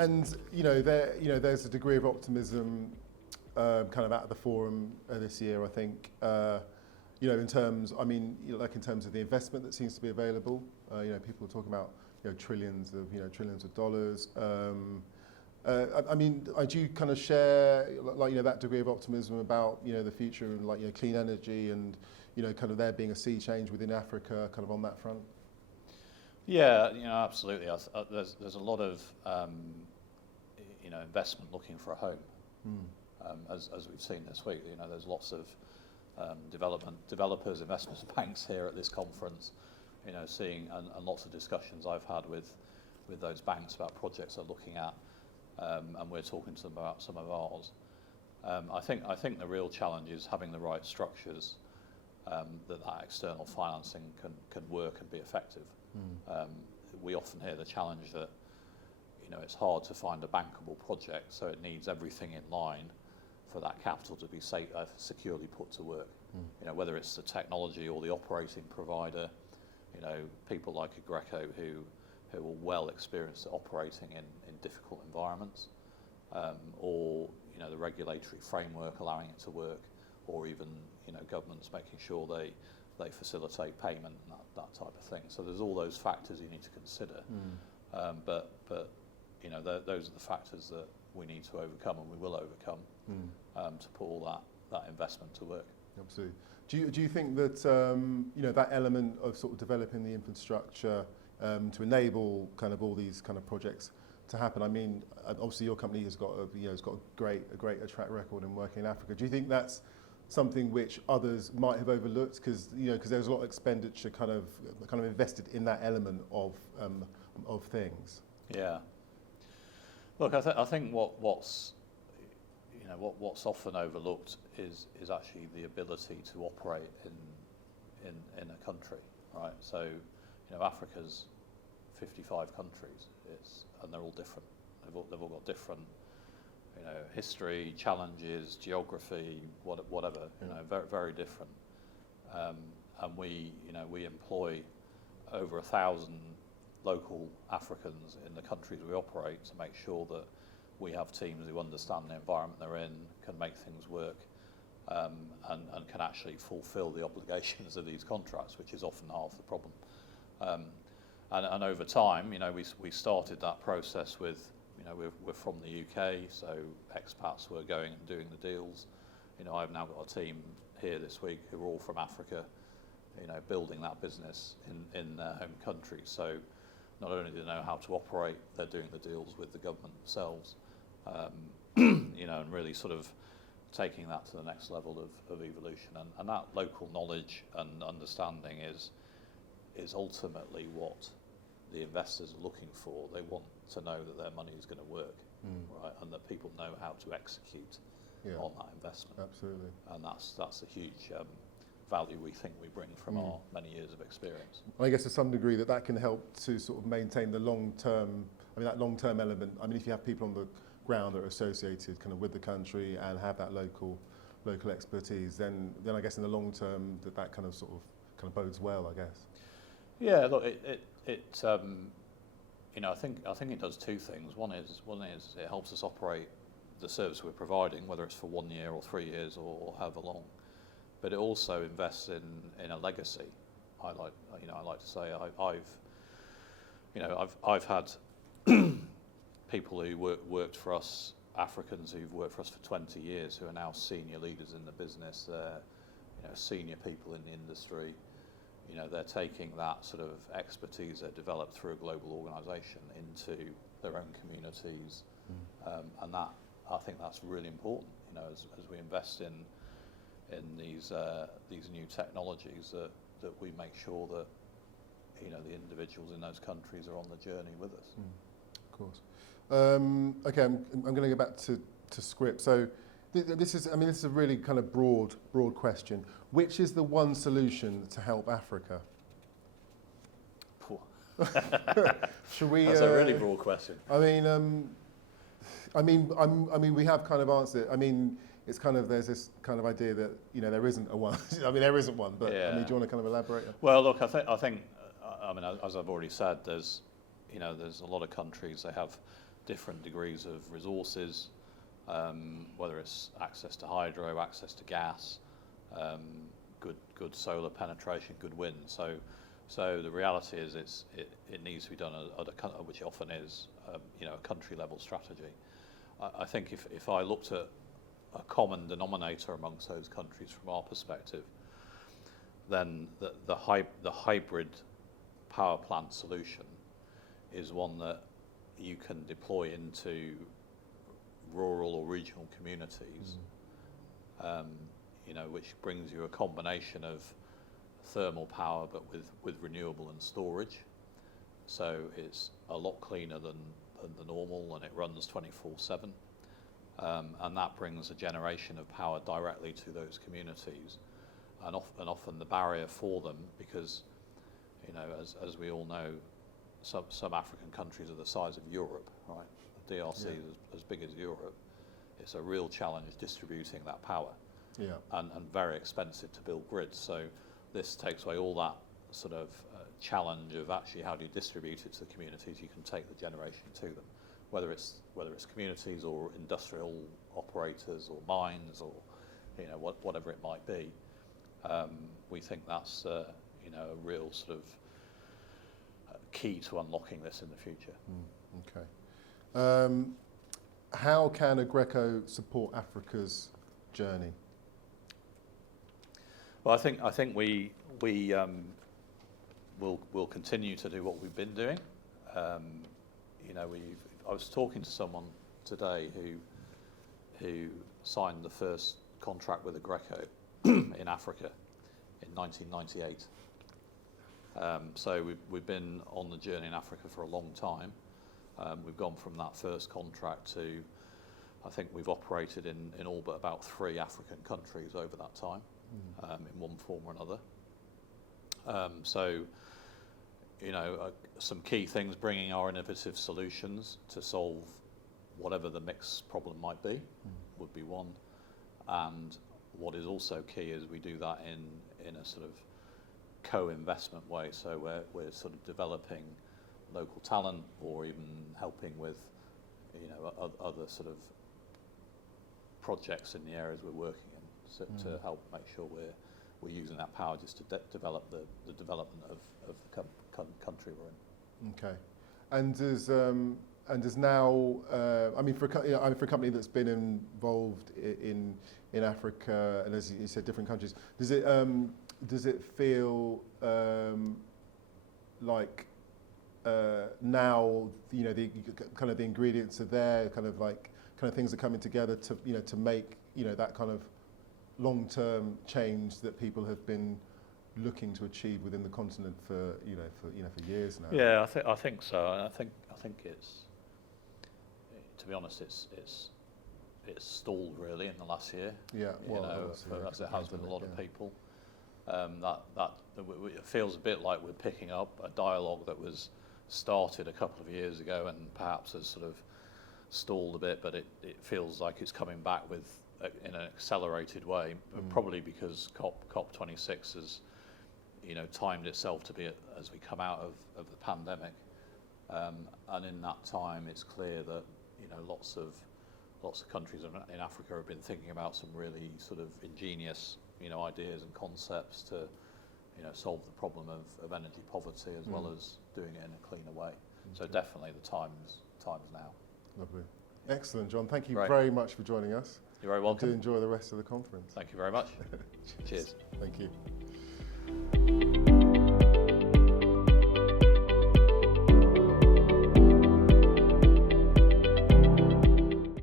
And there's a degree of optimism kind of at the forum this year, I think. In terms, in terms of the investment that seems to be available. People are talking about trillions of dollars. Do you kind of share that degree of optimism about the future and clean energy and kind of there being a sea change within Africa, kind of on that front? Yeah, absolutely. There's a lot of investment looking for a home, as we've seen this week. There's lots of developers, investment banks here at this conference. Seeing and lots of discussions I've had with those banks about projects they're looking at, and we're talking to them about some of ours. I think the real challenge is having the right structures that external financing can work and be effective. We often hear the challenge that it's hard to find a bankable project, so it needs everything in line for that capital to be securely put to work. Whether it's the technology or the operating provider, people like Aggreko who are well experienced at operating in difficult environments, or the regulatory framework allowing it to work, or even governments making sure they facilitate payment and that type of thing. So there's all those factors you need to consider. But those are the factors that we need to overcome, and we will overcome to put all that investment to work. Absolutely. Do you think that that element of sort of developing the infrastructure to enable kind of all these kind of projects to happen? I mean, obviously your company has got a great track record in working in Africa. Do you think that's something which others might have overlooked because there's a lot of expenditure kind of invested in that element of things? Yeah. Look, I think what's often overlooked is actually the ability to operate in a country, right? So, Africa's 55 countries, and they're all different. They've all got different, history, challenges, geography, whatever. Very, very different. And we employ over 1,000 local Africans in the countries we operate to make sure that we have teams who understand the environment they're in, can make things work, and can actually fulfil the obligations of these contracts, which is often half the problem. And over time, we started that process with, we're from the UK, so expats were going and doing the deals. I've now got a team here this week who are all from Africa, building that business in their home country. So not only do they know how to operate, they're doing the deals with the government themselves, and really sort of taking that to the next level of evolution. And that local knowledge and understanding is ultimately what the investors are looking for. They want to know that their money is going to work, right, and that people know how to execute on that investment. Absolutely. And that's a huge value we think we bring from our many years of experience. I guess to some degree that can help to sort of maintain the long-term, that long-term element. If you have people on the ground that are associated kind of with the country and have that local expertise, then I guess in the long term that kind of bodes well, I guess. Yeah, look, I think it does two things. One is it helps us operate the service we're providing, whether it's for 1 year or 3 years or however long. But it also invests in a legacy. I like to say I've had people who worked for us, Africans who've worked for us for 20 years, who are now senior leaders in the business. They're senior people in the industry. They're taking that sort of expertise they've developed through a global organisation into their own communities, and that I think that's really important. As we invest in these new technologies, that we make sure that the individuals in those countries are on the journey with us. Of course. Okay, I'm going to go back to script. So this is a really kind of broad question. Which is the one solution to help Africa? Should we? That's a really broad question. We have kind of answered it. It's kind of, there's this kind of idea that there isn't a one. There isn't one, but yeah. do you want to kind of elaborate? Well, look, I think as I've already said, there's a lot of countries. They have different degrees of resources, whether it's access to hydro, access to gas, good solar penetration, good wind. So the reality is it needs to be done which often is a country level strategy. I think if I looked at a common denominator amongst those countries from our perspective, then the hybrid power plant solution is one that you can deploy into rural or regional communities, which brings you a combination of thermal power but with renewable and storage. So it's a lot cleaner than the normal, and it runs 24/7. And that brings a generation of power directly to those communities, and often the barrier for them, because as we all know, some African countries are the size of Europe, right? The DRC is as big as Europe. It's a real challenge distributing that power, and very expensive to build grids. So this takes away all that sort of challenge of actually how do you distribute it to the communities. You can take the generation to them, whether it's communities or industrial operators or mines or whatever it might be. We think that's a real sort of key to unlocking this in the future. Okay. How can Aggreko support Africa's journey? Well, I think we will continue to do what we've been doing. I was talking to someone today who signed the first contract with Aggreko in Africa in 1998. So we've been on the journey in Africa for a long time. We've gone from that first contract to, I think we've operated in all but about 3 African countries over that time, in one form or another. Some key things: bringing our innovative solutions to solve whatever the mix problem might be, would be one. And what is also key is we do that in a sort of co-investment way. So we're sort of developing local talent, or even helping with other sort of projects in the areas we're working in, to help make sure we're using that power just to develop the development of the country we're in. Okay, and does now, for a company that's been involved in Africa, and as you said, different countries, does it feel like now the kind of the ingredients are there, kind of things are coming together to make that kind of long-term change that people have been looking to achieve within the continent for years now? Yeah, I think so. And I think it's, to be honest, it's stalled really in the last year. Yeah, as it has with a lot of people. It feels a bit like we're picking up a dialogue that was started a couple of years ago and perhaps has sort of stalled a bit, but it feels like it's coming back in an accelerated way, probably because COP26 has timed itself to be as we come out of the pandemic, and in that time it's clear that lots of countries in Africa have been thinking about some really sort of ingenious ideas and concepts to solve the problem of energy poverty, as well as doing it in a cleaner way. So definitely the time's now. Lovely. Excellent, John. Thank you Great. very much for joining us. You're very welcome. Do enjoy the rest of the conference. Thank you very much. Cheers. Thank you.